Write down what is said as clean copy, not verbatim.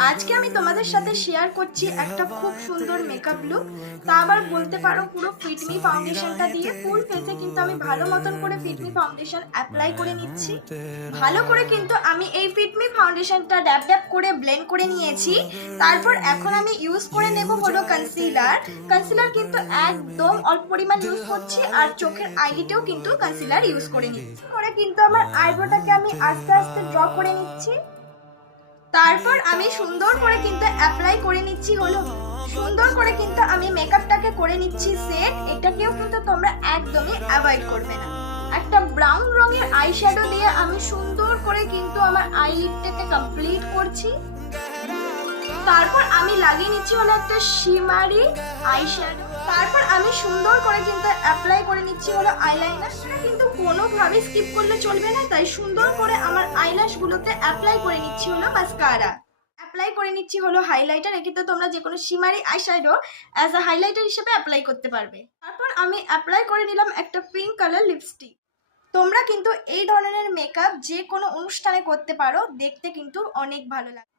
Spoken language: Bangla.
আজকে আমি তোমাদের সাথে শেয়ার করছি একটা খুব সুন্দর মেকআপ লুক। তা আবার বলতে পারো পুরো ফিটমি ফাউন্ডেশনটা দিয়ে ফুল ফেসে কিন্তু আমি ভালো মতন করে ফিটমি ফাউন্ডেশন অ্যাপ্লাই করে নিচ্ছি। ভালো করে কিন্তু আমি এই ফিটমি ফাউন্ডেশনটা ড্যাব ড্যাব করে ব্লেন্ড করে নিয়েছি। তারপর এখন আমি ইউজ করে নেব হলো কনসিলার। কনসিলার কিন্তু একদম অল্প পরিমাণ ইউজ করছি, আর চোখের আইলিটেও কিন্তু কনসিলার ইউজ করে নিচ্ছি। করে কিন্তু আমার আইব্রোটাকে আমি আস্তে আস্তে ড্র করে নিচ্ছি। তারপর আমি সুন্দর করে কিন্তু অ্যাপ্লাই করে নিচ্ছি হলো, সুন্দর করে কিন্তু আমি মেকআপটাকে করে নিচ্ছি সেট। এটাকেও কিন্তু তোমরা একদমই অ্যাভয়েড করবে না। একটা ব্রাউন রঙের আইশ্যাডো দিয়ে আমি সুন্দর করে কিন্তু আমার আইলিডটাকে কমপ্লিট করছি। তারপর আমি লাগিয়ে নিচ্ছি হলো একটা শিমারি আইশ্যাডো। তারপর আমি সুন্দর করে কিন্তু অ্যাপ্লাই করে নিচ্ছি হলো আইলাইনার। কিন্তু কোনোভাবে স্কিপ করলে চলবে না, তাই সুন্দর করে আমার আইল্যাশ গুলোতে অ্যাপ্লাই করে নিচ্ছি হলো মাস্কারা। অ্যাপ্লাই করে নিচ্ছি হলো হাইলাইটার। এক্ষেত্রে তোমরা যে কোনো শিমারি আইশ্যাডো অ্যাজ আ হাইলাইটার হিসেবে অ্যাপ্লাই করতে পারবে। তারপর আমি অ্যাপ্লাই করে নিলাম একটা পিঙ্ক কালার লিপস্টিক। তোমরা কিন্তু এই ধরনের মেকআপ যে কোনো অনুষ্ঠানে করতে পারো, দেখতে কিন্তু অনেক ভালো লাগে।